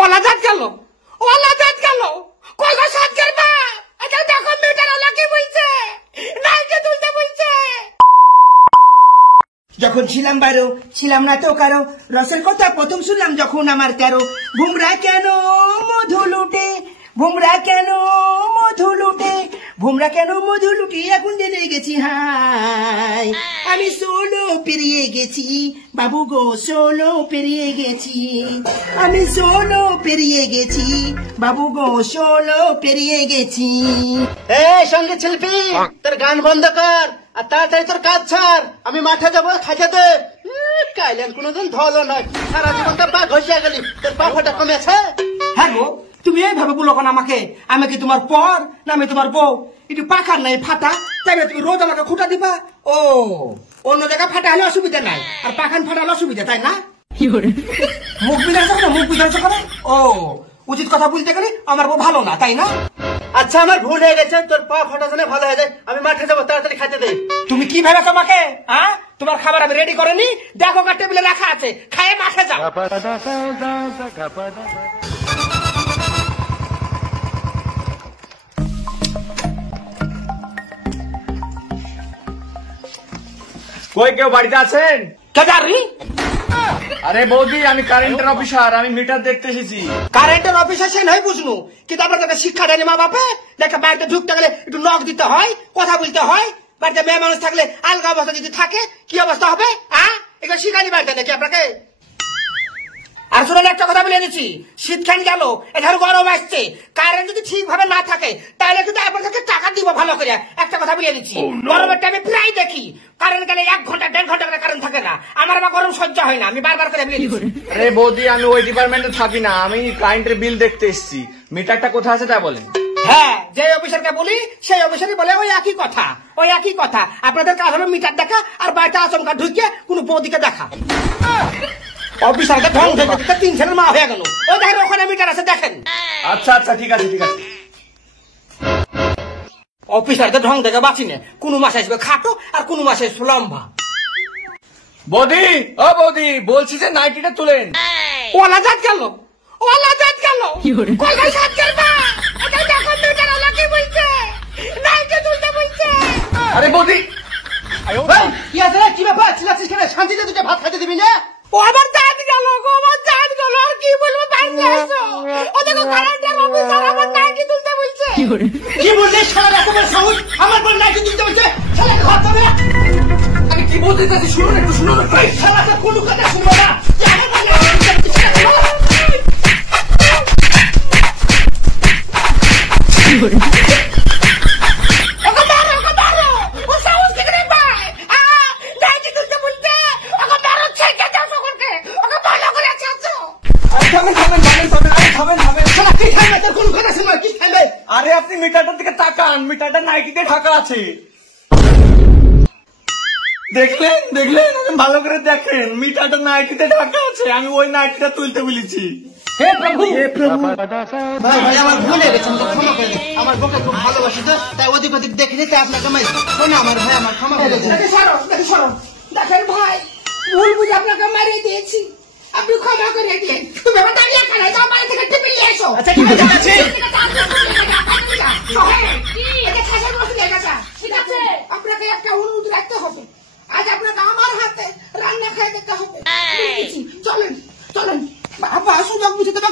OLA জাত গেল, OLA জাত গেল, কই গো সাত করবা? এটা দেখো মিটার ওলা কি বলছে, নাইকে তুলতে বলছে। যখন ছিলাম 12 ছিলাম না তো কারো, রসের কথা প্রথম শুনলাম যখন আমার 13। ভুমরা কেন মধু লুটে, ভুমরা কেন মধু লুটে, ভুমরা কেন মধু লুটে, এখন জেনে গেছি হাই আমি সোলো পেরিয়ে গেছি বাবু গো, সোলো পেরিয়ে গেছি, আমি সোলো পেরিয়ে গেছি বাবু গো, সোলো পেরিয়ে গেছি। এই সঙ্গীত শিল্পী, তোর গান বন্ধ কর আর তাড়াতাড়ি তোর কাজ ছাড়, আমি মাঠে যাবো খাইতে দে। কাইলেন কোনোদিন ধলো নয়, সারা জীবনটা পা ঘষিয়া গেলি, তোর পা ফাটা কমেছে। হ্যাঁ গো, তুমি এইভাবে বলো কেন আমাকে? আমি কি তোমার পর না আমি তোমার বউ? একটু পাখার নাই ফাটা, তাই তুমি রোজ আমাকে খুঁটা দিবা? ও অন্য জায়গায় ফাটা হলে অসুবিধা নাই, আর পাখান ফাটা হলে অসুবিধা, তাই না? মুখ বিধান করো, মুখ বিধান করো। ও উচিত কথা বলতে গেলে আমার বউ ভালো না, তাই না? আচ্ছা আমার ভুল হয়ে গেছে, তোর পা ফাটা জানে ভালো হয়ে যায়, আমি মাঠে যাবো, তাড়াতাড়ি খাইতে দে। তুমি কি ভেবে তোমাকে? হ্যাঁ তোমার খাবার আমি রেডি করিনি, দেখো কার টেবিলে রাখা আছে, খায়ে মাঠে যাও। কই কেউ বাড়িতে আছেন? কেদারি? আরে বৌদি, আমি কারেন্টের অফিসার, আমি মিটার দেখতে এসেছি। কারেন্টের অফিসার সে নয় বুঝনু, কিন্তু আপনার কাছে শিক্ষা দেয়নি মা বাপে? দেখে বাড়িতে ঢুকতে গেলে একটু নখ দিতে হয়, কথা বলতে হয়। বাড়িতে মেয়ে মানুষ থাকলে আলগা অবস্থা যদি থাকে কি অবস্থা হবে? হ্যাঁ এগুলো শিখানি বাড়িতে নাকি আপনাকে? আর শুনে একটা কথা বলে দিচ্ছি, শীতখান গেল, এধার গরম আসছে, কারেন্ট যদি ঠিকভাবে না থাকে তাহলে কিন্তু আপনাকে টাকা দিব ভালো করে। একটা কথা বলে দিচ্ছি, গরমের টাইমে প্রায় দেখি কারেন্ট গেলে 1 ঘন্টা 1.5 ঘন্টা করে কারেন্ট থাকে না, আমার আবার গরম সহ্য হয় না, আমি বারবার করে বলে দিচ্ছি। আরে বৌদি, আমি ওই ডিপার্টমেন্টে থাকি না, আমি কারেন্টের বিল দেখতে এসেছি। মিটারটা কোথায় আছে তা বলেন। হ্যাঁ যে অফিসারকে বলি সেই অফিসারই বলে ওই একই কথা, ওই একই কথা। আপনাদের কাজ হলো মিটার দেখা আর বাড়িতে আচমকা ঢুকিয়ে কোনো বৌদিকে দেখা। অফিসারকে ঢং থেকে 3 ছেলের মা হয়ে গেল। ওই দেখেন ওখানে মিটার আছে, দেখেন। আচ্ছা আচ্ছা ঠিক আছে ঠিক আছে। অফিসারকে ঢং থেকে বাঁচি না, কোনো মাসে আসবে খাটো আর কোনো মাসে আসবে লম্বা। বৌদি, ও বৌদি, বলছি যে নাইটিটা তুলেন। ওলা জাত গেল, ওলা জাত গেল, কই গো সাত করবা? এটা দেখো মিটার ওলা কি বলছে, নাইকে তুলতে বলছে। আরে বৌদি, কি আছে রে, কি ব্যাপার চিল্লাচ্ছিস কেন? শান্তিতে দুটো ভাত খাইতে দিবি না? ও আমার জাত গেল গো, আমার জাত গেল, আর কি বলবো? বাইরে আসো, ও দেখো কারেন্টের অফিসার আমার নাইকে তুলতে বলছে। কি বললি শালা, এত বড় সাহস, আমার বোন নাইটি দিতে বলছে, শালাকে ভাত খাবে না? আমি কি বলতে চাচ্ছি শুনুন, একটু শুনুন। এই শালাকে কোনো কথা শুনবো না। আরে আপনি মিটারটার দিকে তাকান, মিটারটা নাইটিতে ঢাকা আছে। দেখলেন দেখলেন, ভালো করে দেখেন, মিটারটা নাইটিতে ঢাকা আছে, আমি ওই নাইটিটা তুলতে বলেছি। হে প্রভু, হে প্রভু। ভাই ভাই আমার ভুল হয়ে গেছে, আমাকে ক্ষমা করে দিন। আমার বউকে খুব ভালোবাসি তো, তাই ওদিক ওদিক দেখে নিতে আপনাকে মাইছি। শোনো আমার ভাই, আমার ক্ষমা করে দিন। দেখেন ভাই, ভুল বুঝে আপনাকে মারিয়ে দিয়েছি, আপনি ক্ষমা করে দিন। তুমি আমার দাঁড়িয়ে খারাই যাও, বাড়ি থেকে টিফিন নিয়ে এসো। আচ্ছা ঠিক আছে, ঠিক আছে। ঠিক আছে, আপনাকে একটা অনুরোধ রাখতে হবে, আজ আপনাকে আমার হাতে রান্না খেয়ে দিতে হবে। চলেন চলেন বাবা, সুযোগ বুঝে দেবে।